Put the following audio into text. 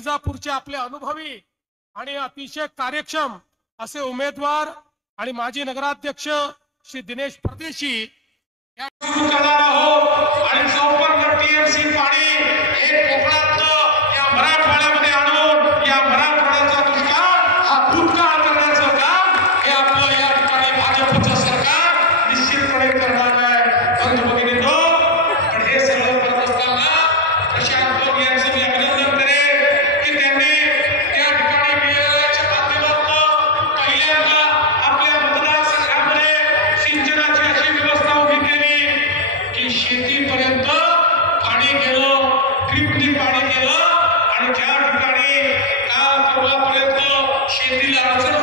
वैजापूरचे आपले अनुभवी आणि अतिशय कार्यक्षम असे उमेदवार आणि माजी नगराध्यक्ष श्री दिनेश परदेशी सुरू करणार आहोत आणि 54 टीएमसी पाणी हे कोकणातलं या मराठवाड्यामध्ये आणून या मराठवाड्याचा दुष्काळ हा भूतकाळ करण्याचं काम हे आपलं या ठिकाणी भाजपचं सरकार निश्चितपणे करणार आहे। बंधू भगिनींनो, पण हे सगळं करत असताना प्रशांत लोक यांचं मी अभिनंदन करेन की त्यांनी त्या ठिकाणी बीएलआयच्या माध्यमातून पहिल्यांदा आपल्या मतदारसंघामध्ये सिंचनाची अशी व्यवस्था उभी केली की शेतीपर्यंत पाणी गेलं, ड्रिपनी पाणी गेलं आणि ज्या ठिकाणी काल परवापर्यंत शेतीला अडचण